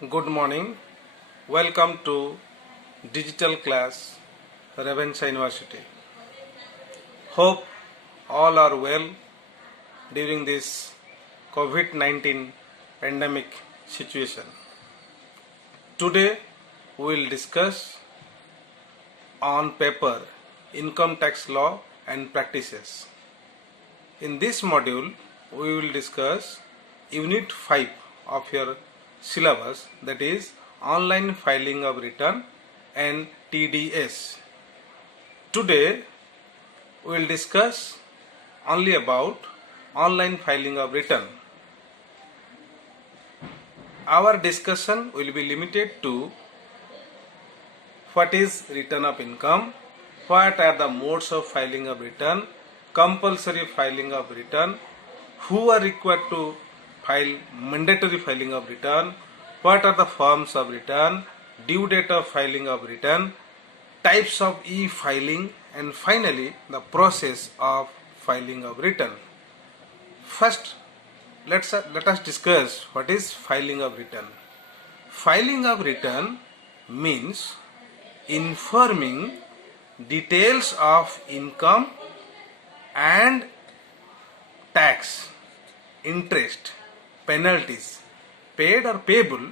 Good morning. Welcome to digital class Ravenshaw University. Hope all are well during this COVID-19 pandemic situation. Today we will discuss on paper income tax law and practices. In this module we will discuss unit 5 of your syllabus, that is online filing of return and TDS. Today we will discuss only about online filing of return. Our discussion will be limited to what is return of income, what are the modes of filing of return, compulsory filing of return, who are required to file mandatory filing of return, what are the forms of return, due date of filing of return, types of e-filing, and finally the process of filing of return. First, let us discuss what is filing of return. Filing of return means informing details of income and tax, interest, penalties paid or payable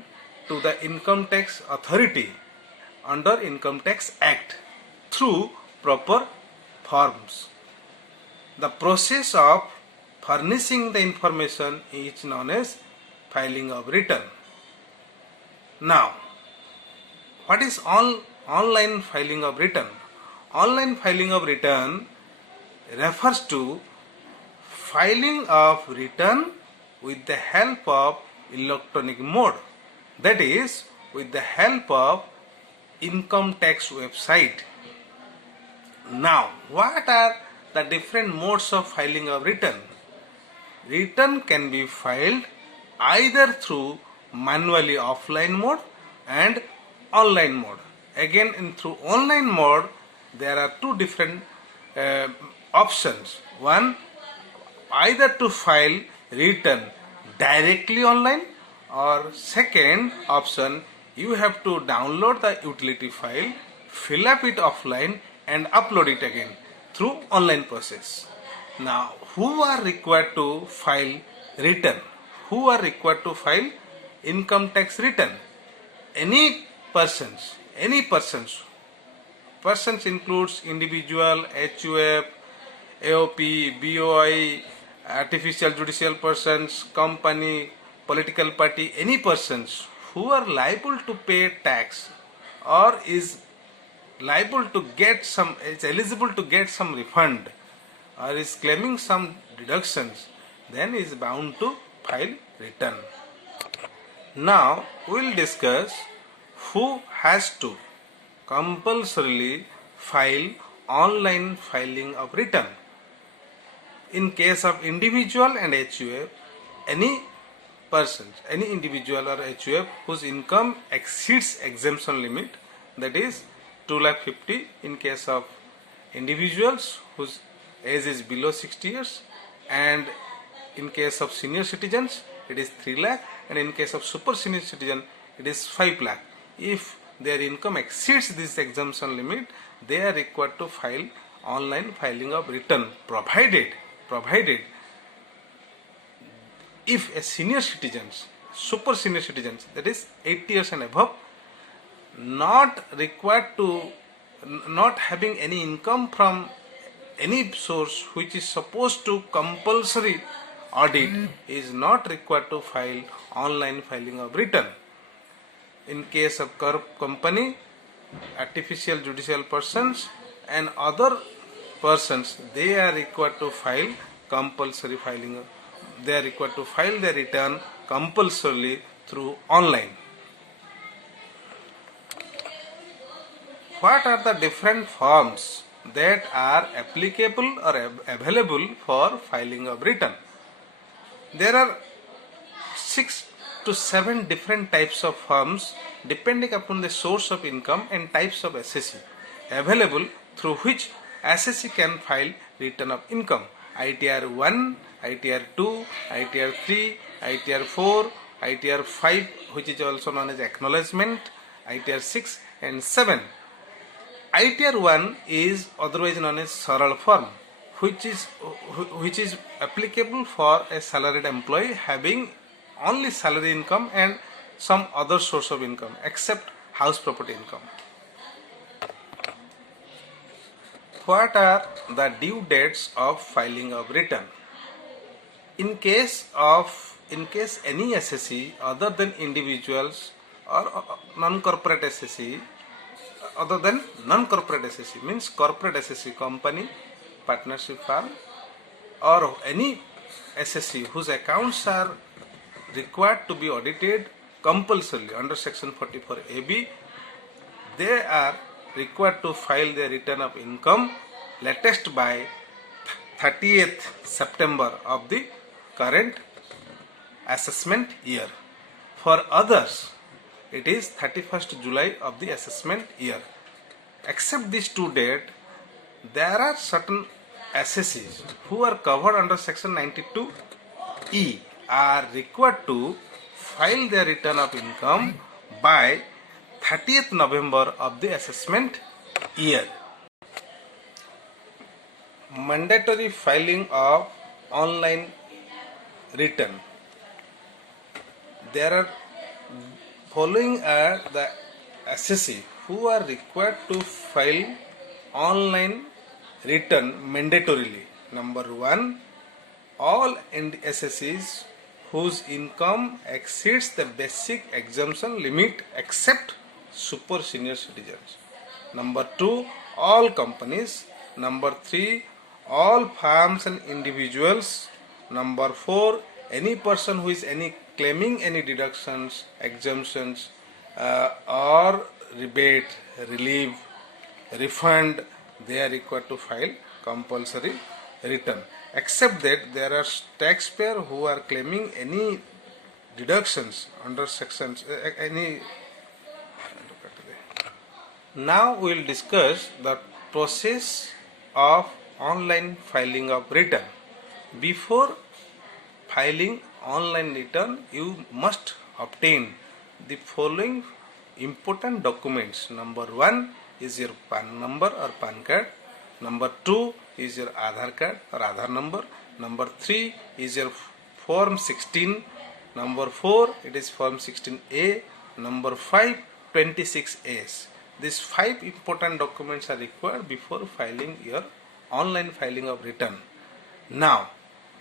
to the income tax authority under Income Tax Act through proper forms. The process of furnishing the information is known as filing of return. Now, what is online filing of return? Online filing of return refers to filing of return with the help of electronic mode, that is with the help of income tax website. Now, what are the different modes of filing of return? Return can be filed either through manually offline mode and online mode. Again, through online mode there are two different options. One, either to file return directly online, or second option, you have to download the utility file, fill up it offline and upload it again through online process. Now, who are required to file return? Who are required to file income tax return? Any persons. Persons includes individual, HUF, AOP, BOI, artificial judicial persons, company, political party, any persons who are liable to pay tax or is eligible to get some refund or is claiming some deductions, then is bound to file return. Now we will discuss who has to compulsorily file online filing of return. In case of individual and HUF, any individual or HUF whose income exceeds exemption limit, that is 2,50,000 in case of individuals whose age is below 60 years, and in case of senior citizens it is 3,00,000, and in case of super senior citizen it is 5,00,000. If their income exceeds this exemption limit, they are required to file online filing of return, provided if a senior citizens, super senior citizens, that is 80 years and above, not having any income from any source which is supposed to compulsory audit, is not required to file online filing of return. In case of company, artificial judicial persons and other persons, they are required to file compulsory filing. They are required to file their return compulsorily through online. What are the different forms that are applicable or available for filing of return? There are 6 to 7 different types of forms depending upon the source of income and types of assessee available through which assessee can file return of income. ITR 1, ITR 2, ITR 3, ITR 4, ITR 5, which is also known as acknowledgement, ITR 6 and 7. ITR 1 is otherwise known as Saral form, which is applicable for a salaried employee having only salary income and some other source of income except house property income. What are the due dates of filing of return? In case any SSE other than individuals or non-corporate SSE, other than non-corporate SSE means corporate SSE, company, partnership firm, or any SSE whose accounts are required to be audited compulsorily under section 44AB, they are required to file their return of income latest by 30th September of the current assessment year. For others, it is 31st July of the assessment year. Except these two dates, there are certain SSEs who are covered under section 92E are required to file their return of income by 30th November of the assessment year. Mandatory filing of online return. There are following are the SSE who are required to file online return mandatorily. Number 1, all SSEs whose income exceeds the basic exemption limit except super senior citizens. Number 2, all companies. Number 3, all firms and individuals. Number 4, any person who is claiming any deductions, exemptions, or rebate, relief, refund, they are required to file compulsory return. Except that there are taxpayers who are claiming any deductions under sections any. Now we will discuss the process of online filing of return. Before filing online return, you must obtain the following important documents. Number 1 is your PAN number or PAN card. Number 2 is your Aadhaar card or Aadhaar number. Number 3 is your Form 16. Number 4, it is Form 16A. Number 5, 26As. These 5 important documents are required before filing your online filing of return. Now,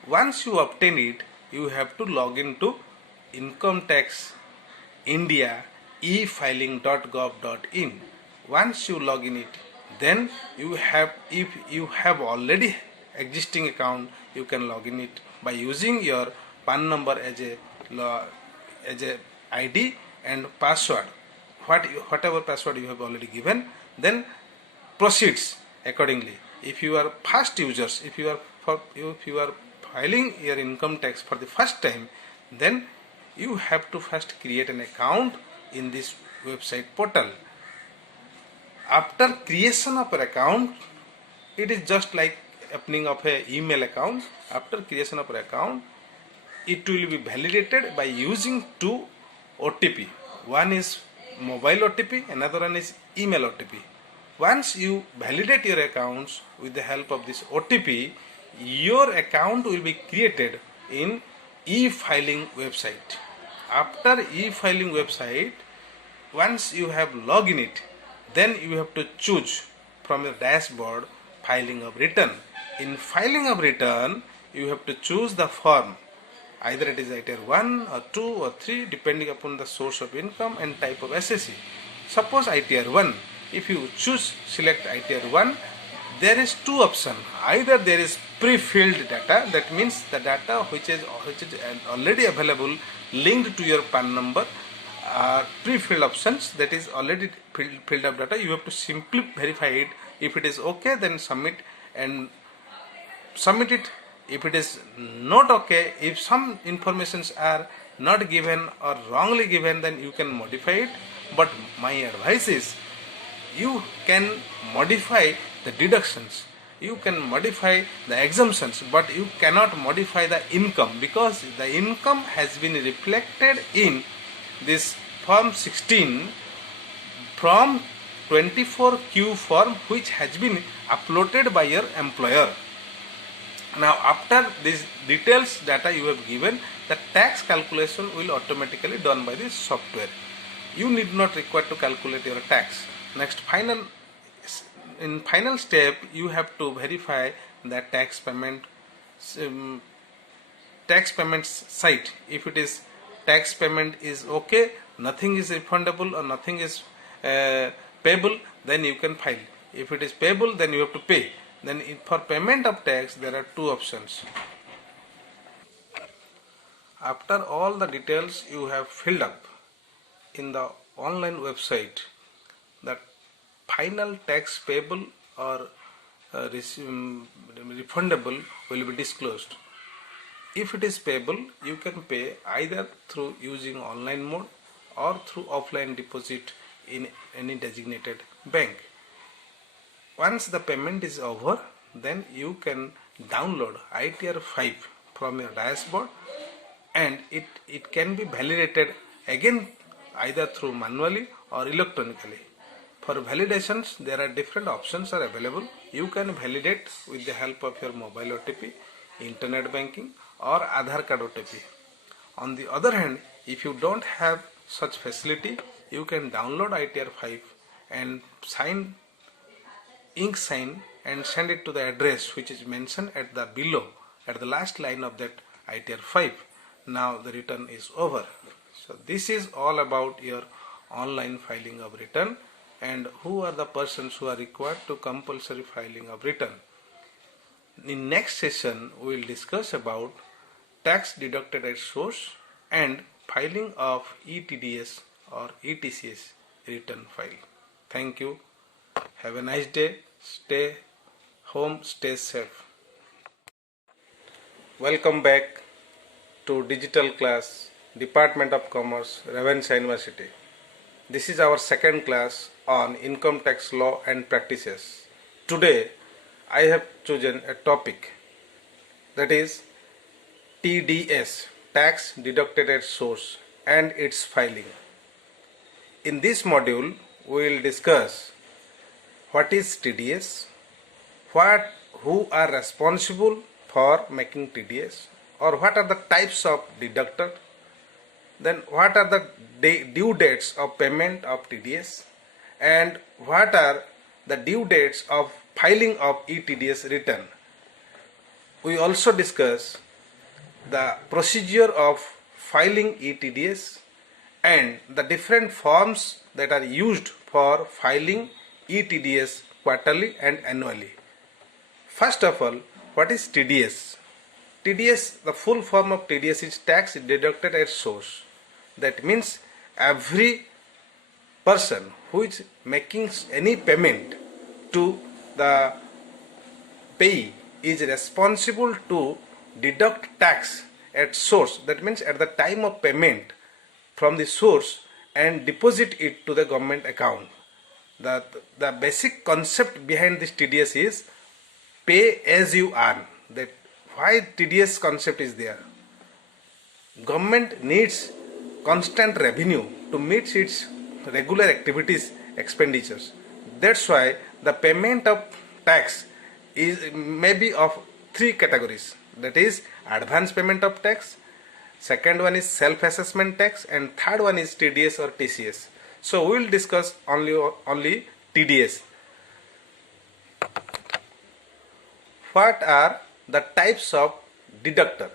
once you obtain it, you have to log into Income Tax India efiling.gov.in. Once you log in it, then if you have already existing account, you can log in it by using your PAN number as a ID and password. Whatever password you have already given, then proceeds accordingly. If you are first users, if you are filing your income tax for the first time, then you have to first create an account in this website portal. After creation of an account, it is just like opening of an email account. After creation of an account, it will be validated by using 2 OTP. One is mobile OTP, another one is email OTP. Once you validate your accounts with the help of this OTP, your account will be created in e-filing website. After e-filing website, once you have logged in it, then you have to choose from your dashboard filing of return. In filing of return, you have to choose the form. Either it is ITR 1 or 2 or 3 depending upon the source of income and type of SSE. Suppose ITR 1, if you select ITR 1, there is 2 options. Either there is pre-filled data, that means the data which is already available linked to your PAN number, pre-filled options, that is already filled up data. You have to simply verify it. If it is okay, then submit it. If it is not okay, if some informations are not given or wrongly given, then you can modify it. But my advice is you can modify the deductions You can modify the exemptions, but you cannot modify the income, because the income has been reflected in this form 16 from 24Q form, which has been uploaded by your employer. Now after these details data you have given, the tax calculation will automatically done by this software. You need not require to calculate your tax. Next, in final step, you have to verify the um, tax payment site. If it is tax payment is okay, nothing is refundable or nothing is payable, then you can file. If it is payable, then you have to pay. Then for payment of tax, there are two options. After all the details you have filled up in the online website, the final tax payable or refundable will be disclosed. If it is payable, you can pay either through using online mode or through offline deposit in any designated bank. Once the payment is over, then you can download ITR 5 from your dashboard, and it can be validated again either through manually or electronically. For validations, there are different options are available. You can validate with the help of your mobile OTP, internet banking or Aadhaar card OTP. On the other hand, if you don't have such facility, you can download ITR 5 and ink sign and send it to the address which is mentioned at the below, at the last line of that ITR 5. Now the return is over. So this is all about your online filing of return, and who are the persons who are required to compulsory filing of return. In next session we will discuss about tax deducted at source and filing of ETDS or ETCS return file. Thank you. Have a nice day. Stay home, stay safe. Welcome back to digital class, Department of Commerce, Ravenshaw University. This is our second class on income tax law and practices. Today I have chosen a topic, that is TDS, tax deducted at source, and its filing. In this module we will discuss what is TDS, who are responsible for making TDS, or what are the types of deductor, then what are the due dates of payment of TDS, and what are the due dates of filing of ETDS return. We also discuss the procedure of filing ETDS and the different forms that are used for filing ETDS quarterly and annually. First of all, what is TDS? TDS, the full form of TDS is tax deducted at source. That means every person who is making any payment to the payee is responsible to deduct tax at source. That means at the time of payment from the source and deposit it to the government account. The basic concept behind this TDS is pay as you earn. That why TDS concept is there. Government needs constant revenue to meet its regular activities expenditures. That's why the payment of tax is maybe of three categories. That is advance payment of tax, second one is self-assessment tax, and third one is TDS or TCS. So we will discuss only TDS. What are the types of deductor?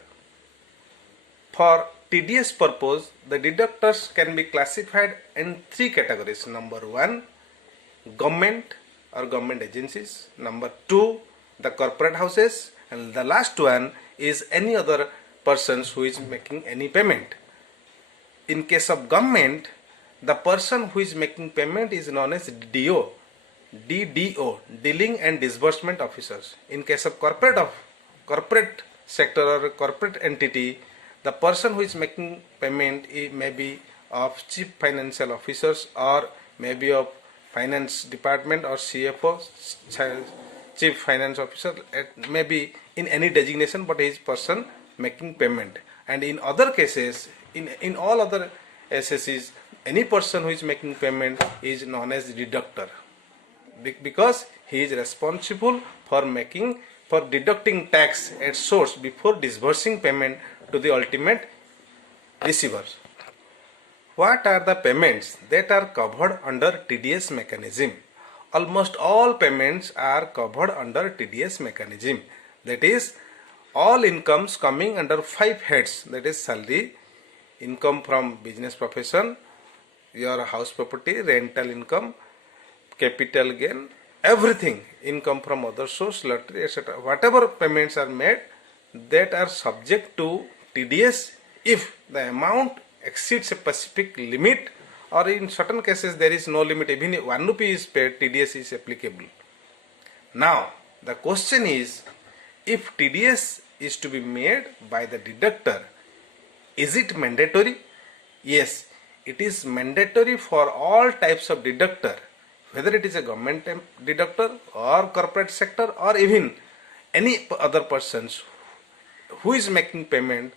For TDS purpose, the deductors can be classified in three categories. Number one, government or government agencies. Number two, the corporate houses, and the last one is any other persons who is making any payment. In case of government, the person who is making payment is known as DDO, Dealing and Disbursement Officers. In case of corporate sector or corporate entity, the person who is making payment may be of Chief Financial Officers or maybe of Finance Department or CFO, chief finance officer, maybe in any designation, but he is person making payment. And in other cases, in all other SSEs, any person who is making payment is known as deductor, because he is responsible for deducting tax at source before disbursing payment to the ultimate receiver. What are the payments that are covered under TDS mechanism? Almost all payments are covered under TDS mechanism. That is, all incomes coming under 5 heads, that is salary, income from business profession, your house property, rental income, capital gain, everything, income from other source, lottery, etc. Whatever payments are made that are subject to TDS, if the amount exceeds a specific limit, or in certain cases there is no limit, even if 1 rupee is paid, TDS is applicable. Now, the question is, if TDS is to be made by the deductor, is it mandatory? Yes, it is mandatory for all types of deductor, whether it is a government deductor or corporate sector or even any other persons who is making payment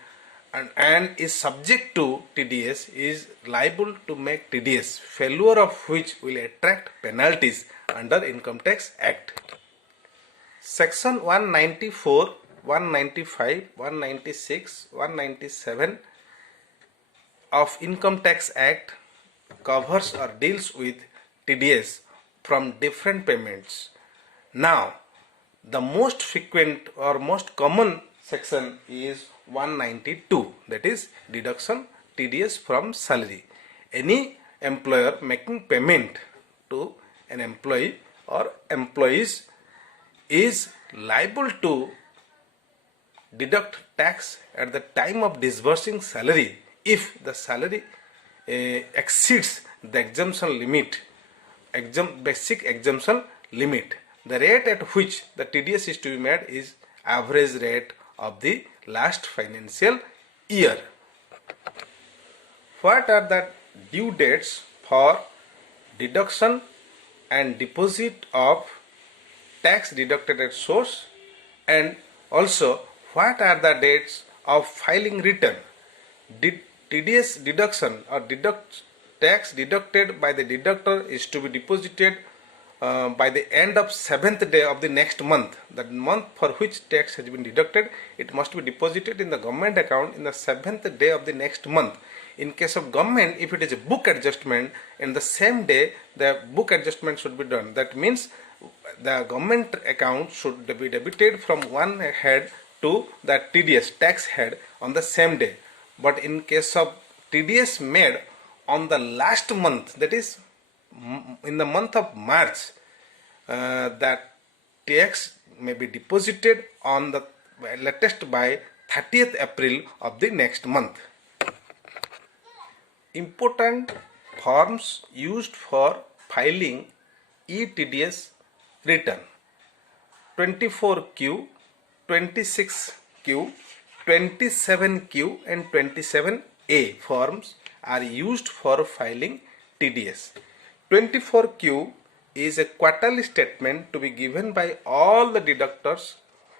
and is subject to TDS is liable to make TDS, failure of which will attract penalties under Income Tax Act. Section 194, 195, 196, 197 of Income Tax Act covers or deals with TDS from different payments. Now, the most frequent or most common section is 192, that is deduction TDS from salary. Any employer making payment to an employee or employees is liable to deduct tax at the time of disbursing salary if the salary exceeds the exemption limit, basic exemption limit. The rate at which the TDS is to be made is average rate of the last financial year. What are the due dates for deduction and deposit of tax deducted at source, and also what are the dates of filing return? TDS deduction or tax deducted by the deductor is to be deposited by the end of 7th day of the next month. The month for which tax has been deducted, it must be deposited in the government account in the 7th day of the next month. In case of government, if it is a book adjustment, in the same day the book adjustment should be done. That means the government account should be debited from one head to the TDS tax head on the same day. But in case of TDS made on the last month, that is in the month of March, that tax may be deposited on the latest by 30th April of the next month. Important forms used for filing e-TDS return: 24Q, 26Q, 27Q and 27A forms are used for filing TDS. 24Q is a quarterly statement to be given by all the deductors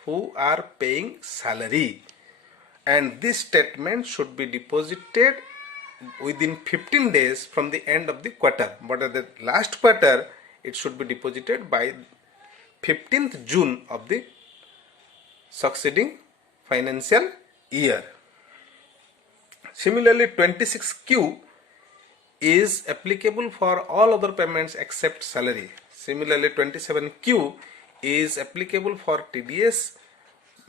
who are paying salary, and this statement should be deposited within 15 days from the end of the quarter, but at the last quarter it should be deposited by 15th June of the succeeding financial year. Similarly, 26Q is applicable for all other payments except salary. Similarly, 27Q is applicable for TDS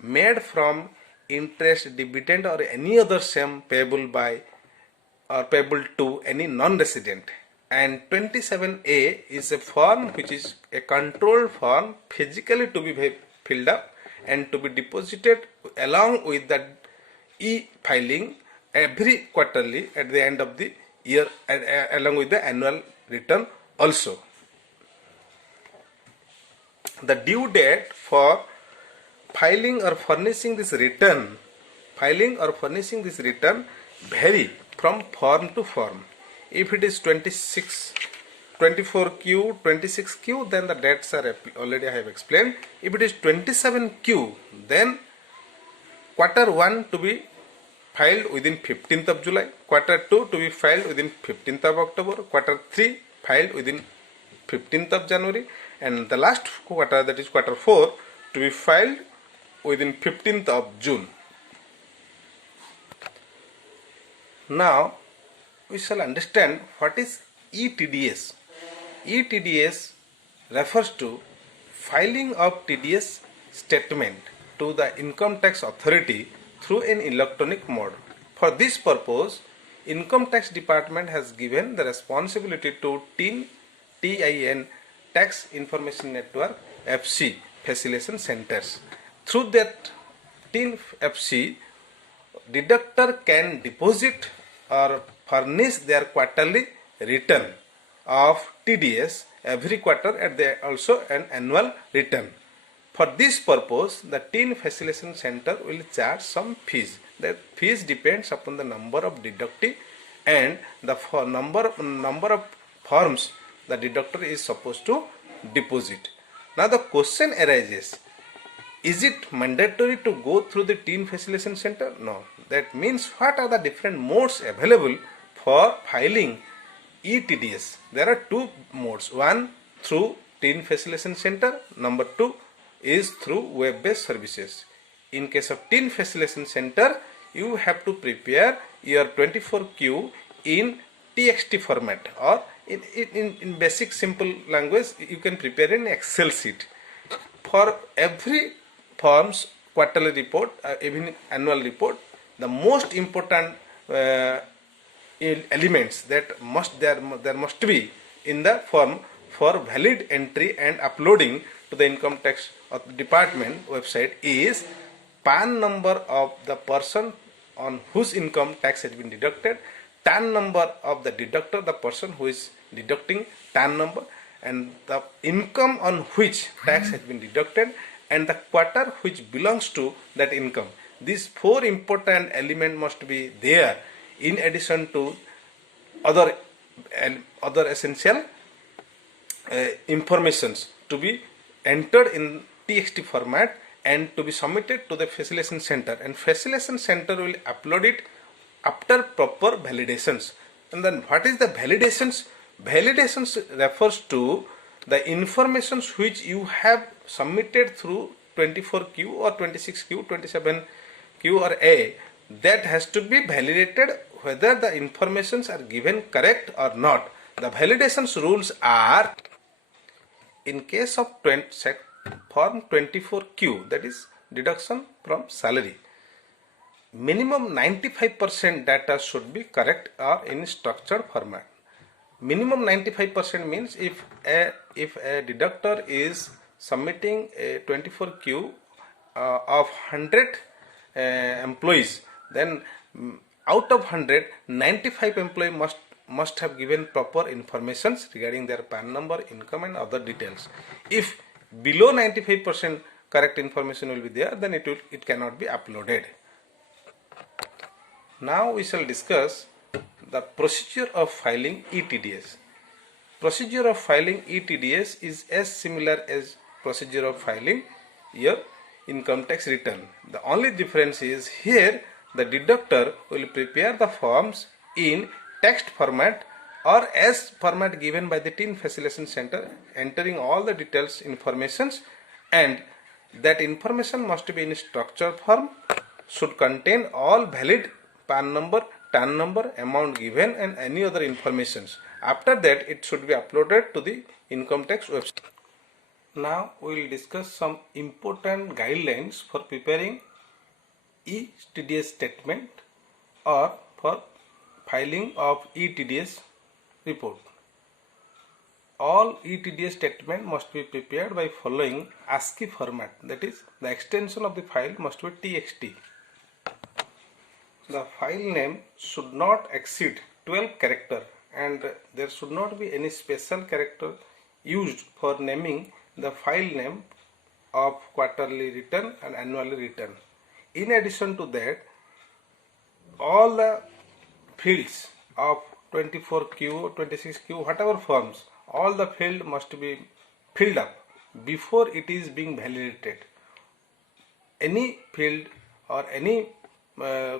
made from interest, dividend or any other sum payable by or payable to any non-resident. And 27A is a form which is a controlled form, physically to be filled up and to be deposited along with the e-filing every quarterly at the end of the year, along with the annual return also. The due date for filing or furnishing this return vary from form to form. If it is 26 24Q, 26Q, then the dates are already I have explained. If it is 27Q, then quarter 1 to be filed within 15th of July, quarter 2 to be filed within 15th of October, quarter 3 filed within 15th of January, and the last quarter, that is quarter 4, to be filed within 15th of June. Now we shall understand what is ETDS. ETDS refers to filing of TDS statement to the income tax authority through an electronic mode. For this purpose, Income Tax Department has given the responsibility to TIN Tax Information Network FC Facilitation Centers. Through that TIN FC, deductor can deposit or furnish their quarterly return of TDS every quarter, and they also an annual return. For this purpose, the TIN Facilitation Center will charge some fees. That fees depends upon the number of deductee and the number of forms the deductor is supposed to deposit. Now the question arises, is it mandatory to go through the TIN Facilitation Center? No. That means what are the different modes available for filing ETDS? There are two modes. One through TIN Facilitation Center. Number two is through web-based services. In case of TIN Facilitation Center, you have to prepare your 24Q in TXT format, or in basic simple language you can prepare in Excel sheet. For every firm's quarterly report, even annual report, the most important elements that there must be in the form for valid entry and uploading to the income tax department website is PAN number of the person on whose income tax has been deducted, TAN number of the deductor, the person who is deducting TAN number, and the income on which tax has been deducted, and the quarter which belongs to that income. These four important elements must be there in addition to other essential informations to be entered in TXT format and to be submitted to the Facilitation Center, and Facilitation Center will upload it after proper validations. And then what is the validations? Validations refers to the informations which you have submitted through 24Q or 26Q, 27Q or A, that has to be validated whether the informations are given correct or not. The validations rules are, in case of form 24Q, that is deduction from salary, minimum 95% data should be correct or in structured format. Minimum 95% means if a deductor is submitting a 24Q of 100 employees, then out of 100, 95 employees must have given proper informations regarding their PAN number, income and other details. If below 95% correct information will be there, then it cannot be uploaded. Now we shall discuss the procedure of filing ETDS. Procedure of filing ETDS is as similar as procedure of filing your income tax return. The only difference is here the deductor will prepare the forms in text format or as format given by the TIN Facilitation Center, entering all the details informations, and that information must be in structured form, should contain all valid PAN number, TAN number, amount given and any other informations. After that it should be uploaded to the income tax website. Now we will discuss some important guidelines for preparing ETDS statement or for filing of ETDS report. All ETDS statement must be prepared by following ASCII format, that is the extension of the file must be TXT. The file name should not exceed 12 characters and there should not be any special character used for naming the file name of quarterly return and annually return. In addition to that, all the fields of 24Q, 26Q, whatever forms, all the field must be filled up before it is being validated. Any field or any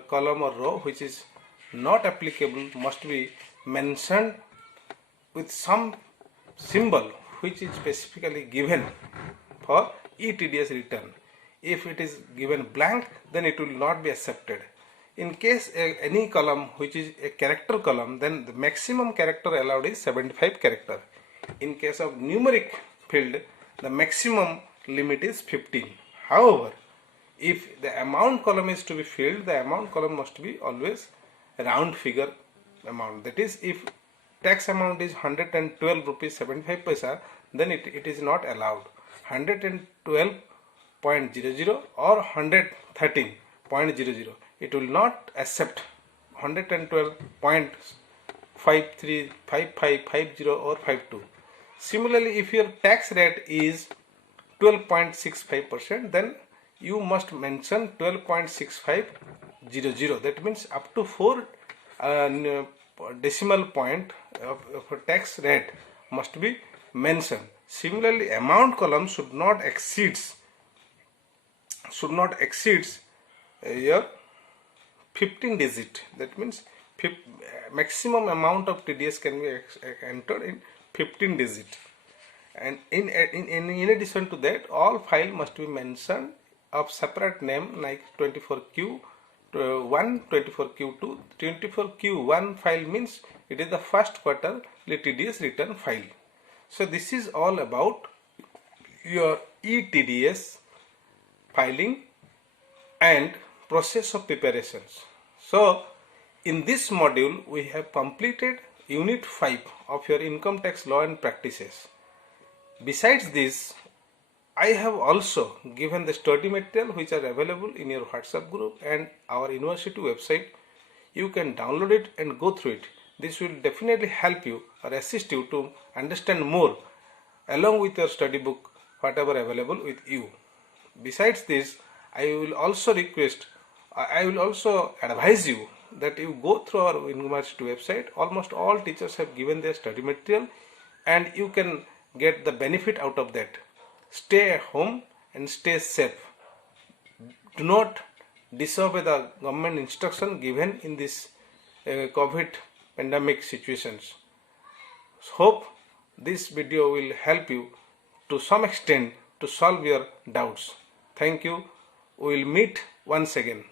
column or row which is not applicable must be mentioned with some symbol which is specifically given for ETDS return. If it is given blank, then it will not be accepted. In case any column which is a character column, then the maximum character allowed is 75 character. In case of numeric field, the maximum limit is 15. However, if the amount column is to be filled, the amount column must be always round figure amount. That is, if tax amount is 112 rupees 75 paisa, then it is not allowed. 112.00 or 113.00. It will not accept 112.535550 or 52. Similarly, if your tax rate is 12.65%, then you must mention 12.6500. That means up to 4 decimal point of a tax rate must be mentioned. Similarly, amount column should not exceeds your 15 digit. That means maximum amount of TDS can be entered in 15 digit. And in addition to that, all file must be mentioned of separate name like 24Q1, 24Q2. 24Q1 file means it is the first quarter TDS return file. So this is all about your ETDS filing and process of preparations. So in this module we have completed unit 5 of your income tax law and practices. Besides this, I have also given the study material which are available in your WhatsApp group and our university website. You can download it and go through it. This will definitely help you or assist you to understand more along with your study book, whatever available with you. Besides this, I will also advise you that you go through our university website. Almost all teachers have given their study material and you can get the benefit out of that. Stay at home and stay safe. Do not disobey the government instruction given in this COVID pandemic situations. Hope this video will help you to some extent to solve your doubts. Thank you. We will meet once again.